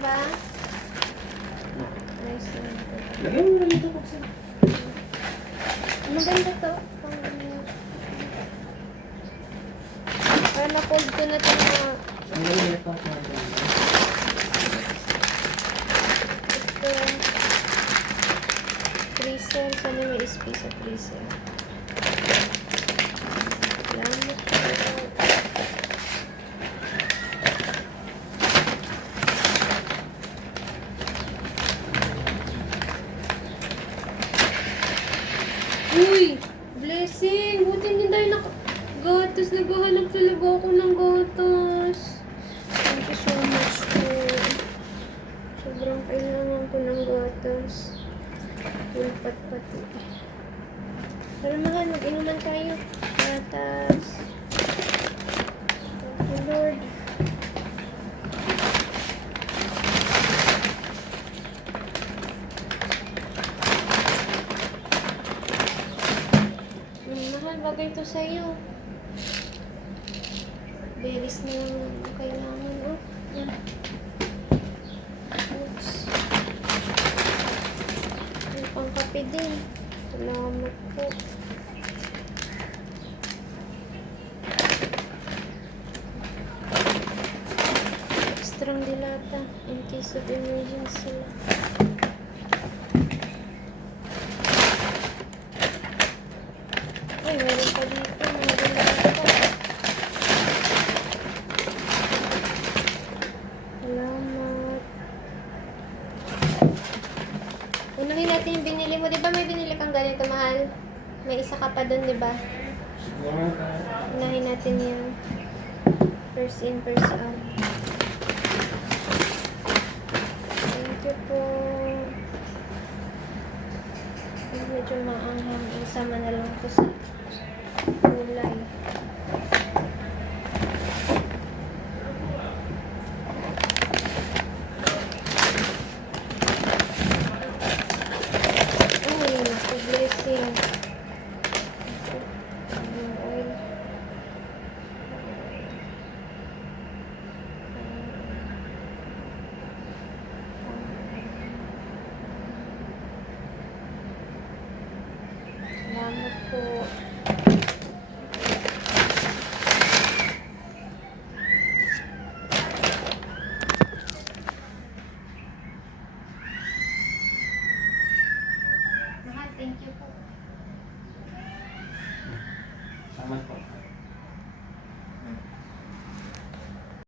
ba? Nice na. Lagyan mo na dito kasi. Maganda to. Para na-fold ko na ito mga... Ang galing ito. Ito. Freezer. Sana may space sa freezer. Salamat po. Uy! Blessing! Buti hindi tayo gatas. Naghahanap talaga ako ng gatas. Thank you so much po. Sobrang kailangan ko ng gatas. Pulpat pati. Pero mahal, mag-inuman tayo. Gatas. Thank you, Lord. Mahal, bagay to sa'yo. Belis na lang kailangan. Oh, yan. Oops. May pangkape din. Salamat po. Extrang dilata in case of emergency. Ay, meron pa dito. Mga dilata. Salamat. Unahin natin yung binili mo. Di ba may binili kang ganito, mahal? May isa ka pa dun, di ba? Unahin natin yan. First in, first out. Thank you po. Medyo maanghang. Isama na lang ko sa kulay. Uy, naku, blessing. Yung oil. Salamat po. Mahal, thank you po. Salamat po.